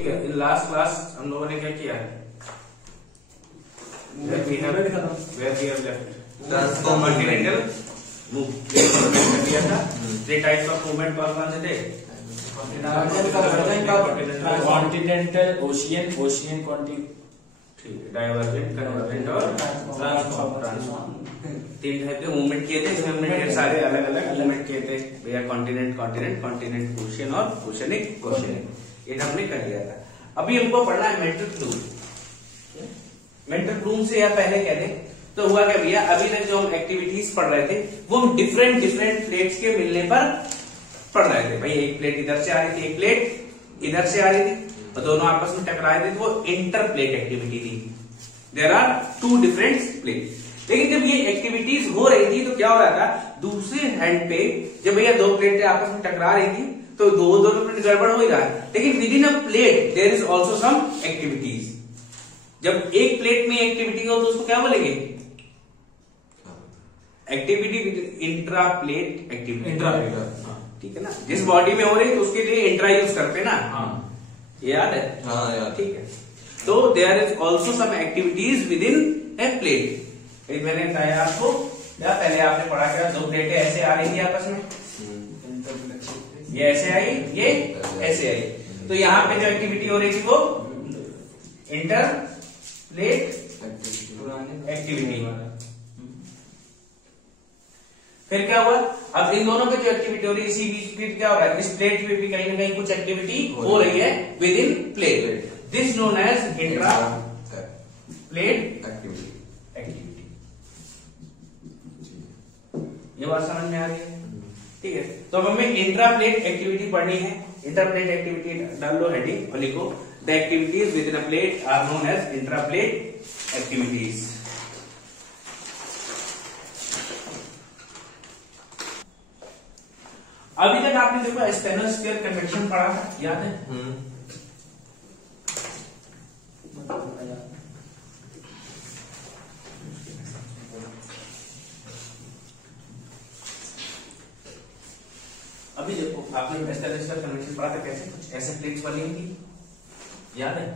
ठीक है, in last class हम लोगों ने क्या किया है, where we have left continental movement दिया था। थ्री टाइप्स ऑफ मूवमेंट कौन से थे? Continental, ocean, ocean continent, divergent, convergent और ट्रांसफॉर्म। तीन टाइप के मूवमेंट किए थे, इसमें हमने ढेर सारे अलग अलग मूवमेंट किए थे भैया, कॉन्टिनेंट कॉन्टिनेंट, कॉन्टिनेंट ओशियन और ओशियनिक ओशियनिक, ये हमने कर लिया था। अभी हमको पढ़ना है मेंटल फ्लूइड। मेंटल फ्लूइड से या पहले कह दें तो हुआ क्या भैया, अभी तक जो हम एक्टिविटीज पढ़ रहे थे वो हम डिफरेंट डिफरेंट प्लेट्स के मिलने पर पढ़ रहे थे। भाई एक प्लेट इधर से आ रही थी, एक प्लेट इधर से आ रही थी, और दोनों आपस में टकरा रहे थे, तो वो इंटर प्लेट एक्टिविटी थी। There are two different plate. लेकिन जब ये एक्टिविटीज हो रही थी तो क्या हो रहा था, दूसरे हैंड पे जब भैया दो प्लेटें आपस में टकरा रही थी तो दोनों प्लेट गड़बड़ हो ही रहा है, लेकिन within a plate there is also some activities. जब एक प्लेट में एक्टिविटी हो तो उसको क्या बोलेंगे? Activity intra plate activity. Intra, ठीक है ना, जिस बॉडी में हो रही है तो उसके लिए इंट्रा यूज करते ना। ये याद है? हाँ यार। ठीक है, तो there is also some activities within a plate. मैंने बताया आपको, या पहले आपने पढ़ा क्या, दो प्लेटें ऐसे आ रही थी आपस में, ये ऐसे आई, ये ऐसे आई, तो यहाँ पे जो एक्टिविटी हो रही थी वो इंटर प्लेट एक्टिविटी। फिर क्या हुआ, अब इन दोनों पे जो एक्टिविटी हो रही है, इसी बीच फिर क्या हो रहा है, इस प्लेट पे भी कहीं ना कहीं कुछ एक्टिविटी हो रही है within plate, this known as intra plate activity. ये बात समझ में आ रही है? ठीक है, तो अब हमें इंट्रा प्लेट एक्टिविटी पढ़नी है। इंटर प्लेट एक्टिविटी डाल लो हेडिंग और लिखो, the activities within a plate are known as intra plate activities. अभी तक आपने देखो स्टेनोस्फीयर कन्वेक्शन पढ़ा था, याद है? अभी देखो आपने स्टेनोस्फीयर कन्वेक्शन पढ़ा था, कैसे कुछ ऐसे प्लेट्स बनी थी, याद है?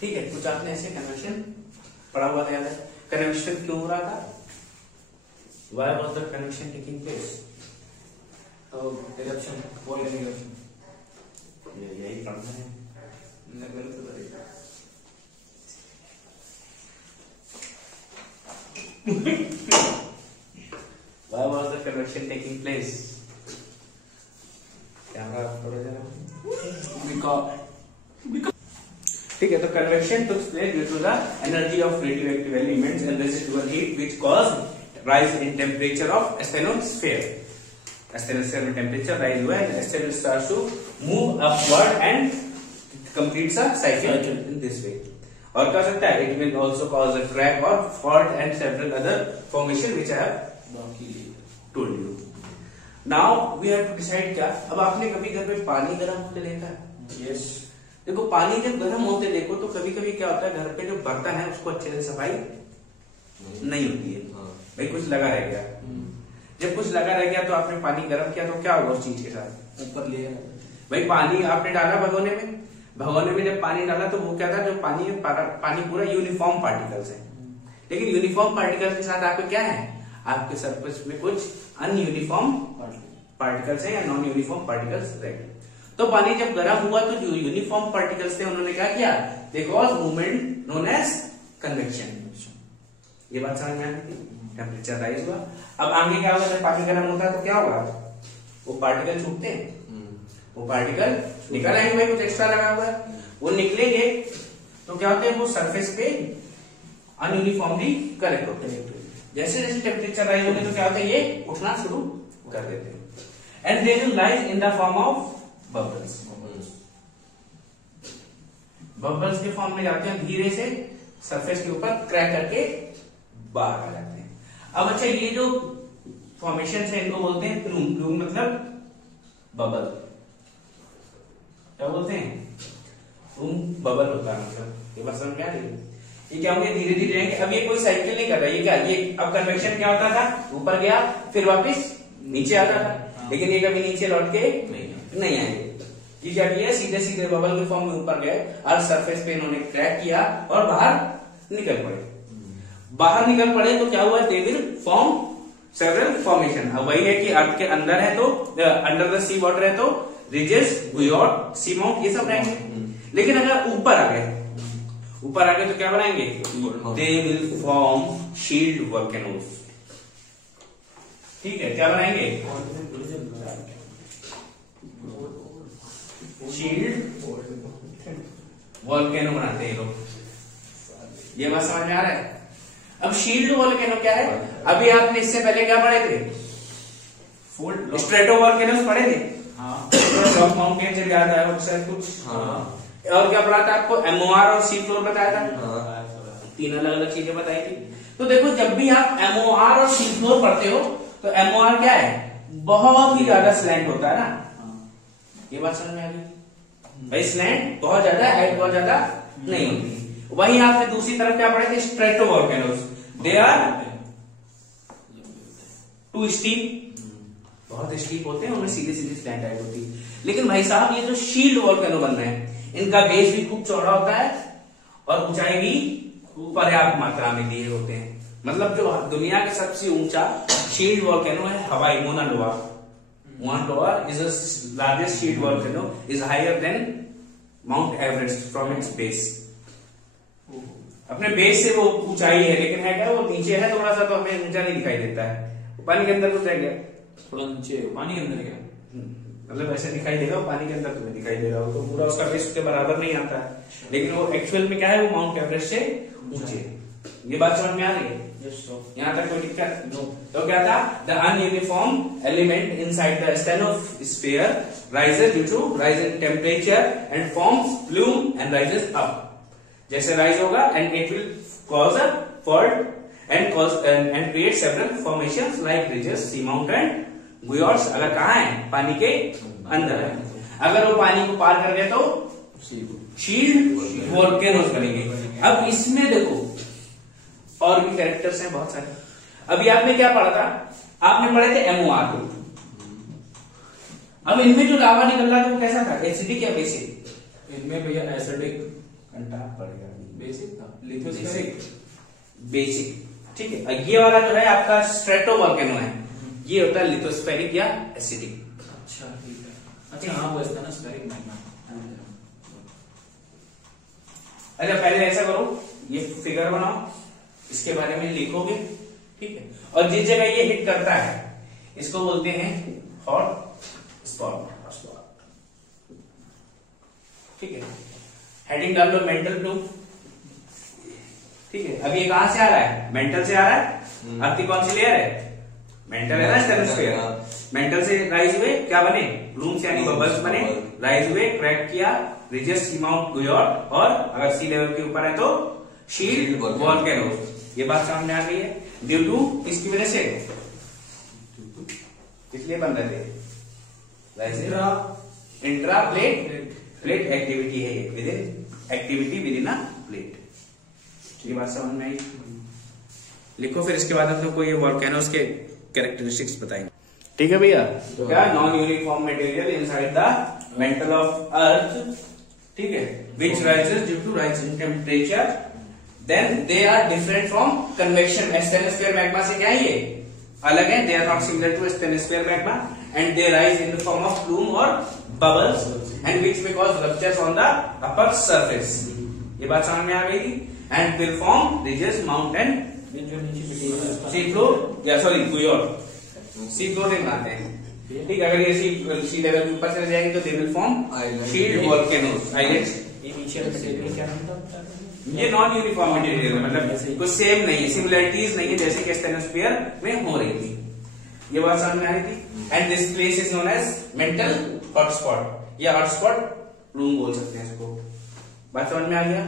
ठीक है, कुछ आपने ऐसे कन्वेक्शन पढ़ा हुआ था, याद है? कन्वेक्शन क्यों हो रहा था? Why was the convection taking place? तो इरप्शन, वोल्केनिक इरप्शन, यही पढ़ना है। Why was the convection taking place? Camera थोड़ा जरा। ठीक है, तो convection took place due to the energy of radioactive elements and residual heat which caused rise in temperature of asthenosphere. Asthenosphere में temperature rise हुआ and asthenosphere starts to move upward and completes a cycle in this way. और क्या सकता है? It will also cause a crack or fault and several other formation which I have told you. Now we have to decide क्या? अब आपने कभी घर में पानी गर्म होते देखा है? यस। देखो पानी जब गर्म होते देखो तो कभी कभी क्या होता है, घर पे जो बर्तन है उसको अच्छे से सफाई नहीं होती है। भाई कुछ लगा रह गया, जब कुछ लगा रह गया तो आपने पानी गर्म किया तो क्या होगा उस चीज के साथ? ऊपर ले भाई पानी आपने डाला भगोने में, भगोने में जब पानी डाला तो वो क्या था, जो पानी है पानी पूरा यूनिफॉर्म पार्टिकल्स है, लेकिन यूनिफॉर्म पार्टिकल्स के साथ आपके क्या है, आपके सरफेस में कुछ अनयूनिफॉर्म पार्टिकल्स है या नॉन यूनिफॉर्म पार्टिकल्स रहेंगे। तो पानी जब गर्म हुआ तो जो यूनिफॉर्म पार्टिकल्स थे उन्होंने क्या किया, they cause movement known as convection. ये बात समझ में आ गई? टेम्परेचर राइज हुआ। अब आगे क्या होगा, जब पानी गर्म होता है तो क्या होगा, वो पार्टिकल छूटते हैं, वो पार्टिकल निकल आएंगे, भाई कुछ एक्स्ट्रा लगा हुआ है, वो निकलेंगे तो क्या होते हैं, वो सरफेस पे अनयूनिफॉर्मली कलेक्ट होते हैं। जैसे जैसे टेम्परेचर राइज होने तो क्या होता है, ये उठना शुरू कर देते हैं, and they will rise in the form of bubbles. Bubbles के फॉर्म में जाते हैं, धीरे से सरफेस के ऊपर क्रैक करके बाहर आ जाते हैं। अब अच्छा, ये जो फॉर्मेशन है इनको बोलते हैं प्लूम। प्लूम मतलब बबल। क्या बोलते हैं? प्लूम बबल होता है, मतलब ये बात समझ में आ रही है? ये क्या होंगे, धीरे धीरे जाएंगे। अब ये कोई साइकिल नहीं कर रहा, ये क्या, ये अब कन्वेक्शन क्या होता था, ऊपर गया फिर वापस नीचे आता था, लेकिन ये कभी नीचे लौट के नहीं आएंगे। ये क्या किया, सीधे सीधे बबल के फॉर्म में ऊपर गए और सरफेस पे इन्होंने क्रैक किया और बाहर निकल पड़े। बाहर निकल पड़े तो क्या हुआ, they will form several formation. अब वही है कि अर्थ के अंदर है तो अंडर द सी वाटर है तो रिजेस, बुयॉट, सी माउंट ये सब रहेंगे। लेकिन अगर ऊपर आ गए, ऊपर आ गए तो क्या बनाएंगे, they will form shield volcanoes. ठीक है, क्या बनाएंगे, शील्ड वोल्केनो बनाते हैं लोग। ये बात समझ में आ रहा है? अब शील्ड वोल्केनो क्या है, अभी आपने इससे पहले क्या पढ़े थे, स्ट्रेटो वोल्केनोस पढ़े थे। रॉक माउंटेन से याद आया उससे कुछ। और क्या पढ़ा था आपको, एमओआर और सी फ्लोर बताया था। तीन अलग अलग चीजें बताई थी। तो देखो, जब भी आप एमओआर और सी फ्लोर पढ़ते हो तो एमओआर क्या है, बहुत ही ज्यादा स्लैंट होता है ना। ये बात समझ में आ गई भाई, स्लैंट बहुत ज्यादा, हाइट बहुत ज्यादा नहीं होती। वही आपने दूसरी तरफ क्या पढ़े थे, stratovolcanoes, they are too steep, बहुत स्टीप होते हैं, उनमें सीधे सीधे स्लैंट हाइट होती है। लेकिन भाई साहब, ये जो शील्ड वोल्केनो बन रहे हैं, इनका बेस भी खूब चौड़ा होता है और ऊंचाई भी पर्याप्त मात्रा में दिए होते हैं। मतलब जो दुनिया का सबसे ऊंचा शील्ड वोल्केनो है हवाई Mona Loa. Mauna Loa is the largest shield volcano, is higher than Mount Everest from its base. अपने बेस से वो ऊंचाई है, लेकिन है क्या, वो नीचे है थोड़ा सा, तो हमें ऊंचा नहीं दिखाई देता है। पानी के अंदर कुछ रह गया, थोड़ा नीचे पानी के अंदर गया, मतलब ऐसे दिखाई देगा, पानी के अंदर तुम्हें दिखाई दे रहा हो, तो पूरा उसका बेस उसके बराबर नहीं आता है, लेकिन वो एक्चुअल में क्या है, वो माउंट एवरेस्ट से ऊंचे। ये बात समझ में आ रही है? यहाँ तक कोई दिक्कत? तो क्या था, the ununiform element inside the asthenosphere rises due to rise in temperature and forms plume and rises up. जैसे राइज होगा and it will cause a fault and create several formations like ridges, sea mountain, guyots. अगर कहाँ है, पानी के अंदर है। अगर वो पानी को पार कर गए तो शील्ड वोल्केनोस बनेंगे। अब इसमें देखो और भी कैरेक्टर्स हैं बहुत सारे। अभी आपने क्या पढ़ा था, आपने पढ़े थे एमओआर। अब इनमें जो लावा निकल रहा था वो कैसा था, एसिडिक या बेसिक? इनमें भैया एसिडिक घंटा पड़ेगा, बेसिक था, लिथोस्फेरिक बेसिक। ठीक है, ये वाला जो है आपका स्ट्रेटो वोल्केनो है, ये होता है लिथोस्फेरिक या एसिडिक। अच्छा ठीक है, अच्छा हाँ वो ना स्फेरिक मैग्मा। अच्छा पहले ऐसा करो, ये फिगर बनाओ, इसके बारे में लिखोगे, ठीक है। और जिस जगह ये हिट करता है इसको बोलते हैं हॉट स्पॉट, ठीक है। हेडिंग डाल लो मेंटल प्लूम, ठीक है। अब ये कहां से आ रहा है, मेंटल से आ रहा है। अर्थ की कौन सी लेयर है, मेंटल है ना, स्टेनोस्फीयर। मेंटल से राइज हुए, क्या बने, प्लूम्स यानी बबल्स बने, राइज हुए, क्रैक किया, रिजेस, सी माउंट, बुयॉट, और अगर सी लेवल के ऊपर है तो शील्ड वोल्केनोस। ये बात समझ में आ गई है। ड्यू टू किसकी वजह से, इसलिए बन रहे थे इंट्रा प्लेट एक्टिविटी है, ये with in activity with in a plate. ये बात समझ में आई? लिखो फिर इसके बाद हम लोग को ये वोल्केनोस के कैरेक्टरिस्टिक्स बताएंगे, ठीक है भैया। तो क्या, non uniform material inside the mantle of earth, ठीक है, which rises due to rise in temperature, then they are different from convection. Asthenosphere magma से क्या है, ये अलग है, they are not similar to asthenosphere magma and they rise in the form of plume और bubbles and which may cause ruptures on the upper surface. ये बात समझ में आ गई थी। And will form ridges, mountain, sea floor या sorry बुयॉट, sea floor नहीं बनाते हैं, ठीक। अगर ये सी लेवल के ऊपर चले जाएंगे तो they will form shield volcanoes, islands. ये नॉन यूनिफॉर्म मटेरियल है, मतलब कुछ सेम नहीं है, सिमिलरिटीज नहीं है जैसे कि स्टेनोस्फीयर में हो रही थी। ये बात समझ में आ रही थी। And this place is known as mantle hotspot या हॉटस्पॉट प्लूम बोल सकते हैं इसको। बात समझ में आ गया?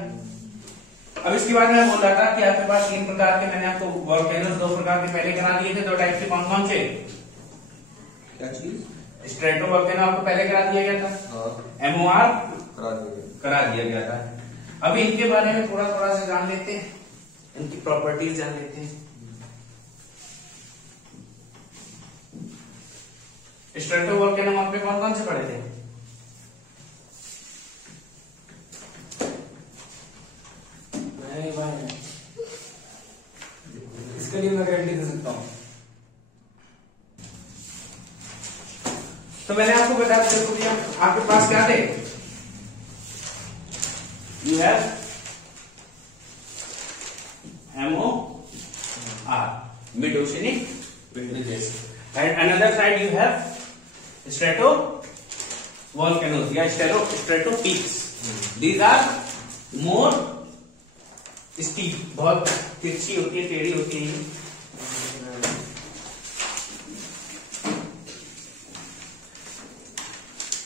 अब इसके बाद मैं बोल रहा था कि आपके पास 3 प्रकार के, मैंने आपको वोल्केनोस 2 प्रकार के पहले करा दिए थे। 2 टाइप के कौन कौन से? क्या चीज? स्ट्रेटो वोल्केनो आपको पहले करा दिया गया था, MOR करा दिया गया था। अभी इनके बारे में थोड़ा थोड़ा सा जान लेते हैं, इनकी प्रॉपर्टीज जान लेते हैं। स्ट्रेटो वोल्केनो आपने कौन कौन से पढ़े थे? इसके लिए मैं गारंटी दे सकता हूँ। तो मैंने आपको बताया देखो भैया, आपके पास क्या थे? You have MOR, mid oceanic ridges, and another side you have strato volcanoes या strato peaks. These are more steep, बहुत तिरछी होती है, टेढ़ी होती है।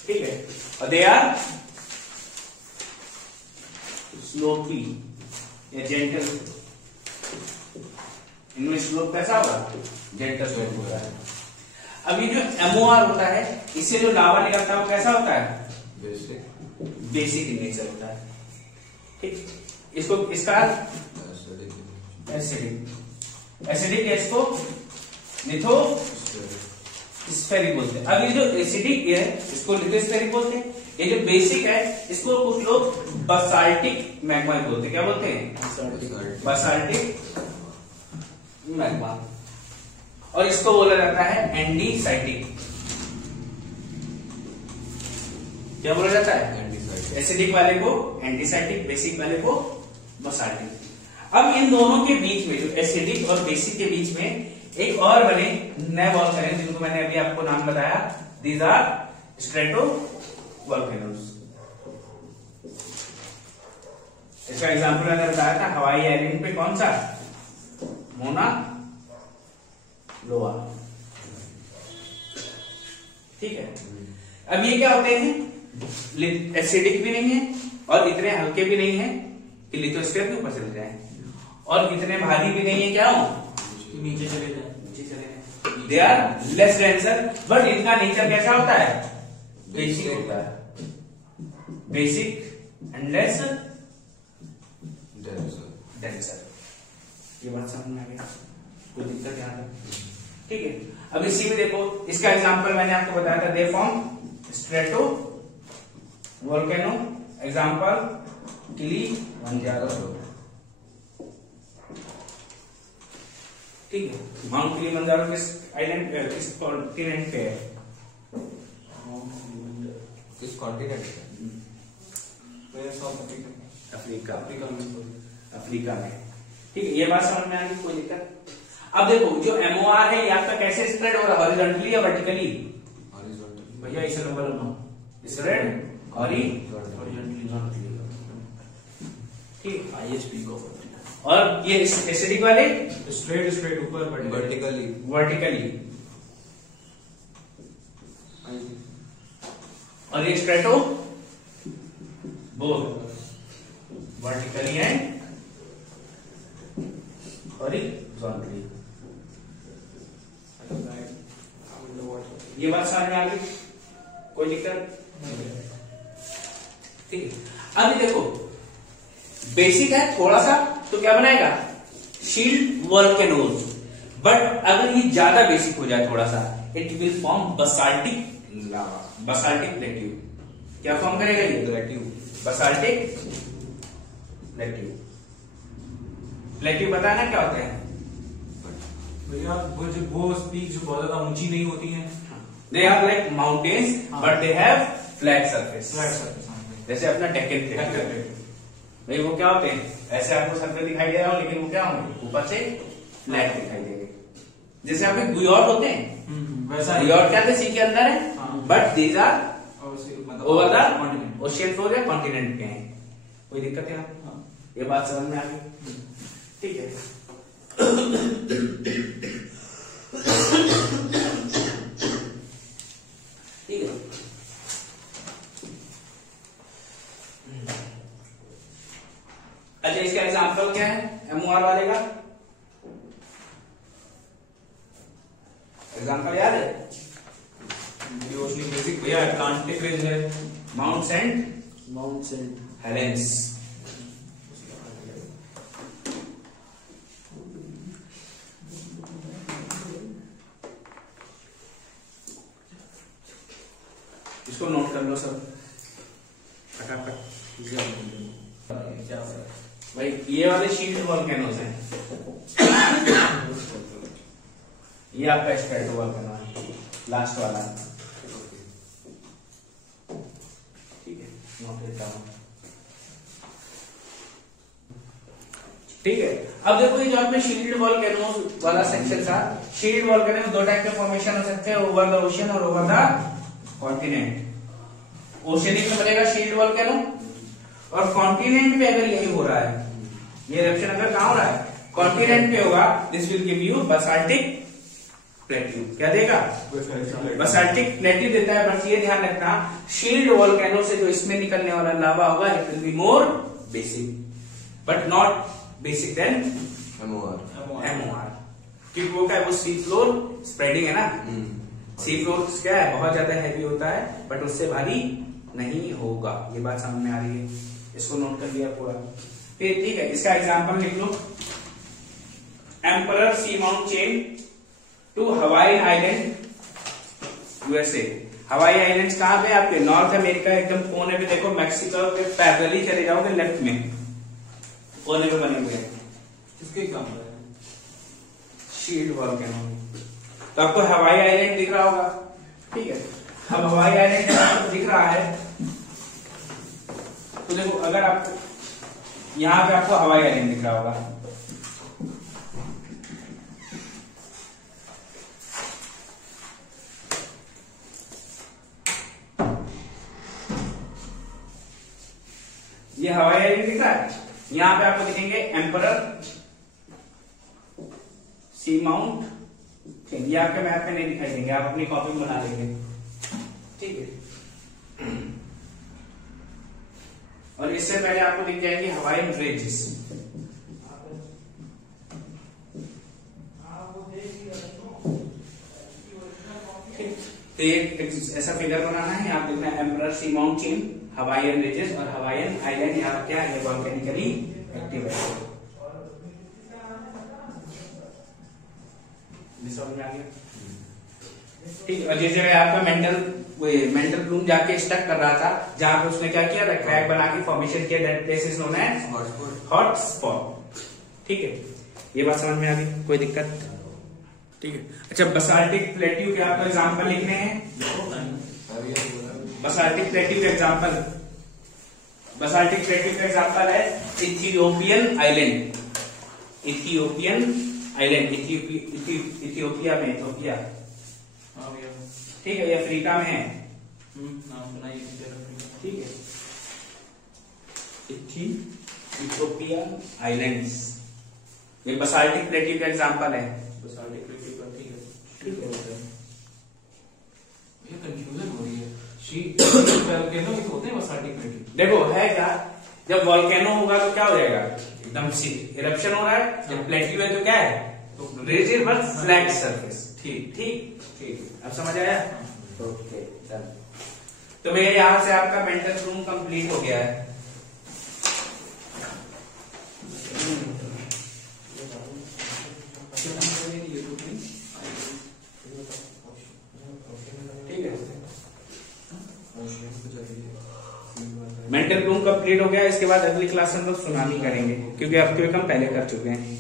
ठीक है, और दे आर स्लोपी या जेंटल। इनमें स्लोप कैसा होगा? जेंटल स्लोप होता है। अब ये जो MOR होता है, इससे जो लावा निकलता है वो कैसा होता है? बेसिक इन नेचर होता है। ठीक, इसको इसका एसिडिक या इसको लिथोस्फेरिक बोलते हैं। अब ये जो एसिडिक है इसको लिथोस्फेरिक बोलते हैं। ये जो बेसिक है इसको कुछ लोग बसाल्टिक मैग्मा बोलते हैं। क्या बोलते हैं? Basaltic magma. और इसको बोला जाता है एंडीसाइटिक। क्या बोला जाता है? एसिडिक वाले को एंटीसाइटिक, बेसिक वाले को बसाल्टिक। अब इन दोनों के बीच में, जो एसिडिक और बेसिक के बीच में एक और बने नए वोल्केनो, जिनको मैंने अभी आपको नाम बताया। These are stratovolcanoes. इसका एग्जांपल मैंने बताया था हवाई आइलैंड पे, कौन सा? मोना लोआ। ठीक है, अब ये क्या होते हैं? एसिडिक भी नहीं है और इतने हल्के भी नहीं है कि लिथोस्फीयर के ऊपर चले जाए, और इतने भारी भी नहीं है क्या हो नीचे चले जाए। They are less denser, but इनका नेचर कैसा होता है? बेसिक होता है। Basic and less denser. ये बात समझ में आ गई? कोई दिक्कत यहाँ तक? ठीक है, अब इसी में देखो, इसका एग्जांपल मैंने आपको बताया था। They form strato volcano. Example Kilimanjaro. ठीक है, माउंट किलिमंजारो किस आइलैंड पे, किस कॉन्टिनेंट पे है? किस कॉन्टिनेंट? अफ्रीका। अफ्रीका में। ठीक है, ये बात समझ में आ गई? कोई दिक्कत? अब देखो, जो MOR है ये आपका कैसे स्प्रेड हो रहा है? हॉरिजॉन्टली या वर्टिकली? भैया इसे लंबा लंबा स्प्रेड हॉरिजॉन्टली। ठीक। IHP को और ये एसिडिक वाले स्ट्रेट ऊपर वर्टिकली। और ये strato both vertically and horizontally. ये बात समझ में आ गई? कोई दिक्कत? ठीक है, अभी देखो, बेसिक है थोड़ा सा तो क्या बनाएगा? Shield volcanoes. बट अगर ये ज्यादा बेसिक हो जाए थोड़ा सा, it will form basaltic lava, basaltic plateau. क्या फॉर्म करेगा ये? प्लेट्यू। Basaltic plateau. प्लेट्यू पता है ना क्या होता है? भैया वो पीक जो बहुत ज्यादा ऊंची नहीं होती है। They are like mountains but they have flat surface. जैसे अपना डेक्कन प्लेट। भाई वो क्या होते हैं? ऐसे आपको सर्कल दिखाई दे रहा हो, लेकिन वो क्या होंगे? ऊपर से फ्लैट दिखाई देंगे। जैसे आपके गुयॉर्ट होते हैं, वैसा गुयॉर्ट क्या थे? सी के अंदर है, but these are over the continent. Ocean floor या कॉन्टिनेंट पे हैं। कोई दिक्कत है? ये बात समझ में आ गई? ठीक है। ठीक है, अच्छा इसका एग्जांपल एग्जांपल याद है? ओशनिक बेसिक भैया अटलांटिक रेंज है, माउंट सेंट हेलेंस। इसको नोट कर लो सब फटाफट। भाई ये वाले शील्ड वॉल्केनोज हैं, ये आपका स्ट्रेटो वॉल्केनो है, लास्ट वाला। ठीक है, नोट लेता हूं। ठीक है, अब देखो ये जो आपने शील्ड वॉल्केनोज वाला सेक्शन था, शील्ड वॉल्केनो में दो टाइप के फॉर्मेशन हो सकते हैं, ओवर द ओशन और ओवर द कॉन्टिनेंट। ओशनिक में बनेगा शील्ड वॉल्केनो, और कॉन्टिनेंट पे अगर यही हो रहा है, ये इरप्शन अगर कहां हो रहा है, कॉन्टिनेंट पे होगा, this will give you basaltic plateau. क्या देगा? बासाल्टिक प्लेट्यू देता है। बस ये ध्यान रखना, शील्ड वॉल्केनो से जो इसमें निकलने वाला लावा होगा, it will be more basic, but not basic than MOR, क्योंकि वो क्या है, वो सी फ्लोर स्प्रेडिंग है ना। सी फ्लोर क्या है, बहुत ज्यादा हैवी होता है, बट उससे भारी नहीं होगा। ये बात समझ में आ रही है? इसको नोट कर लिया पूरा। फिर ठीक है, इसका एग्जांपल लिख लो। Emperor seamount chain to Hawaii island USA। Hawaii islands कहां पे? आपके नॉर्थ अमेरिका एकदम कोने पे। देखो मैक्सिको के पैरेलली चले जाओगे, लेफ्ट में कोने पे बने हुए हैं। किसके काम है? Shield volcano. तो आपको हवाई आइलैंड दिख रहा होगा, ठीक है। अब हवाई आइलैंड दिख रहा है, तो देखो अगर आपको यहां पे आपको हवाई आइलैंड दिख रहा होगा, ये हवाई आइलैंड दिख रहा है। यहां पे आपको दिखेंगे एम्परर सी माउंट। ये आपके मैप में नहीं दिखाई देंगे, आप अपनी कॉपी में बना लेंगे, ठीक है। और इससे पहले आपको दिख जाएंगे हवाईन रेंजेस। तो एक ऐसा फिगर बनाना है, आप देखना है emperor seamount chain, Hawaiian ranges और हवाईन आइलैंड। यहाँ क्या है, वॉल्केनिकली एक्टिव है। समझ में आ गया? ठीक है। और जिस जगह आपका मेंटल ब्लूम जाके स्टक कर रहा था, जहां पे उसने क्या किया था, क्रैक बना के फॉर्मेशन किया, that place is known as hot spot. ठीक है, ये बात समझ में आ गई? कोई दिक्कत? ठीक है। अच्छा, बसाल्टिक प्लेट्यू के आपको एग्जांपल लिखने हैं। बसाल्टिक प्लेट्यू का एग्जांपल, बसाल्टिक प्लेट्यू का एग्जांपल है Ethiopian island. Ethiopian island, Ethiopia में, इथियोपिया, ठीक है, ये अफ्रीका में है। ठीक है, इथियोपिया आइलैंड्स, ये बसाल्टिक प्लेट्यू का एग्जांपल है। बसाल्टिक प्लेट्यू का, ठीक है, ठीक है। ये कंफ्यूजन हो रही है। वॉल्केनो होते हैं बसाल्टिक प्लेट्यू। देखो है क्या, जब वॉल्केनो होगा तो क्या हो जाएगा, एकदम इरप्शन हो रहा है। जब प्लेट्यू है तो क्या है, रेजिड बट फ्लैट सरफेस। ठीक ठीक ठीक, अब समझ आया? Okay, done. तो भैया यहां से आपका मेंटल ब्लूम कंप्लीट हो गया है। ठीक है, मेंटल ब्लूम कंप्लीट हो गया। इसके बाद अगली क्लास में हम लोग सुनामी करेंगे, क्योंकि अब हम पहले कर चुके हैं।